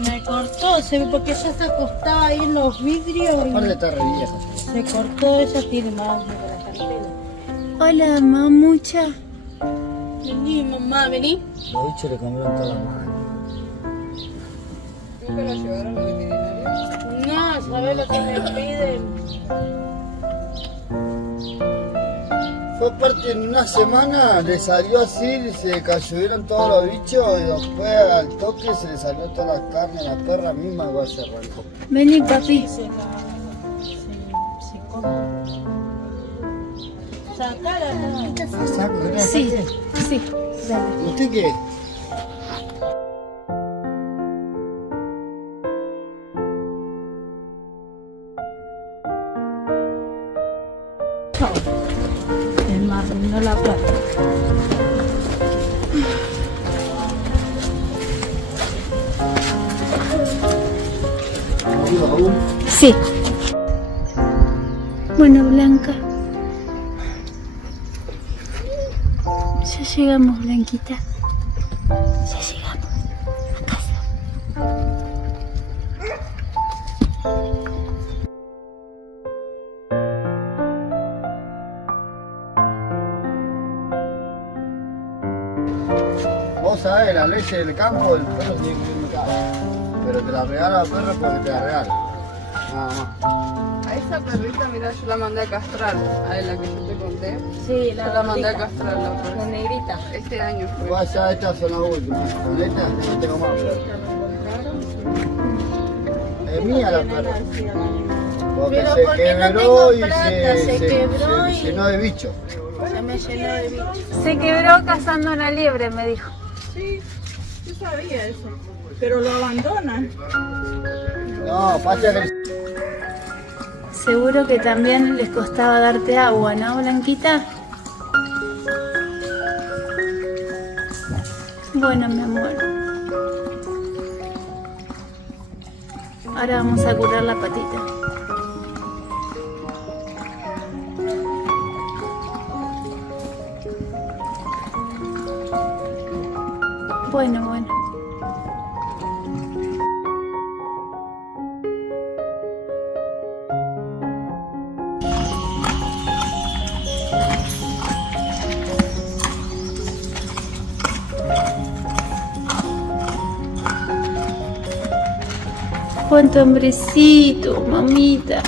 Me cortó, porque ella se acostaba ahí en los vidrios Aparte está re vieja. se cortó, ella tiene más de la cartera. Hola, mamucha. Vení, mamá, vení. Los bichos le comieron toda la mano. ¿Nunca la llevaron al veterinario? No, ¿sabés lo que me piden? Fue aparte en una semana, le salió así, se cayeron todos los bichos y después al toque se le salió toda la carne, la perra misma igual se arrancó. Vení, papi. Se come. Sacala, no. ¿Saco? Sí, sí, dale. ¿Usted qué? El mar, no la plata. Sí. Bueno, Blanca. Ya llegamos, Blanquita. Ya llegamos a casa. Vos sabés, la leche del campo, el perro tiene que ir en casa. Pero te la regala el perro porque te la regala. Nada más. A esa perrita, mira, yo la mandé a castrar. A la que yo te conté. Sí, Yo la mandé a castrar la otra vez. negrita. Este año fue. Igual ya estas son las últimas. Con esta no tengo más. Es mía la perra. Porque Pero se porque no quebró tengo y plata, se quebró se y- llenó de bicho. Se me llenó de bicho. Se quebró cazando una liebre, me dijo. Sí, yo sabía eso. Pero lo abandonan. No, pasa que Seguro que también les costaba darte agua, ¿no, Blanquita? Bueno, mi amor. Ahora vamos a curar la patita. Bueno. Cuánto hombrecito, mamita.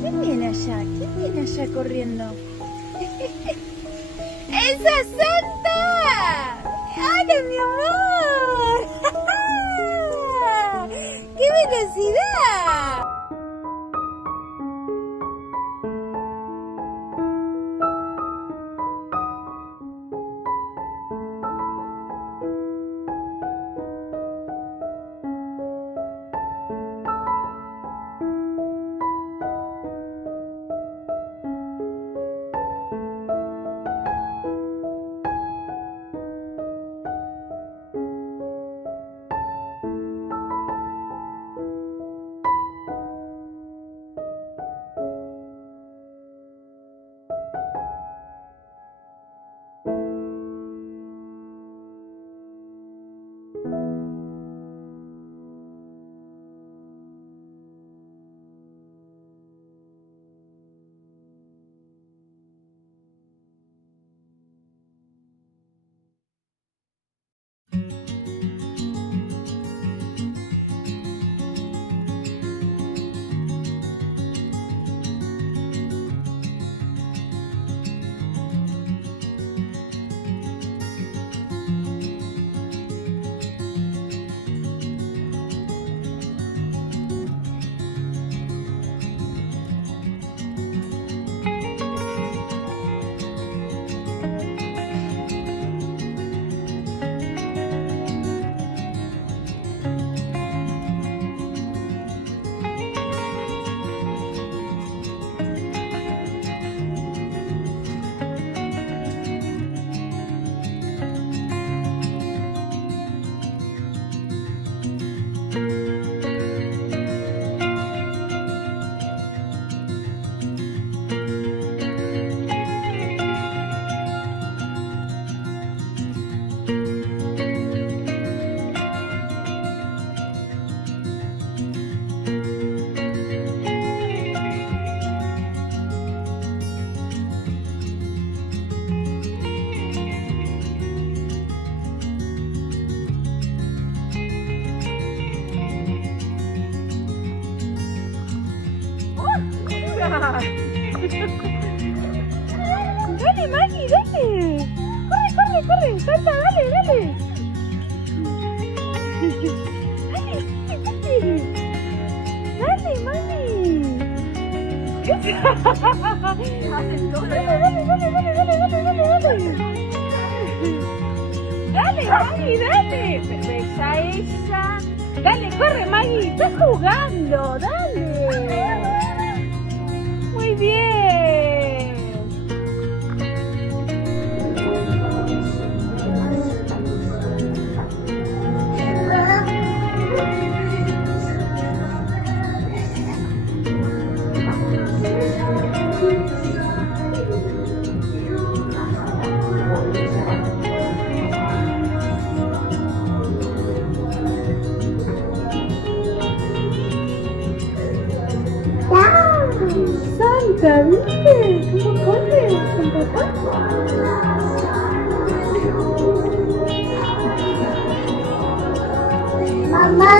¿Quién viene allá? ¿Quién viene allá corriendo? ¡Esa es Santa! ¡Hola, mi amor! ¡Qué velocidad! Dale, Maggie, dale. Corre, corre, corre. Salta, dale, dale. Dale, dale, Maggie. Dale, Maggie, dale. Besa ella. Dale, corre, Maggie. Estás jugando, dale. Muy bien. Santa, ¿viste? ¿Cómo corres con papá? Mamá.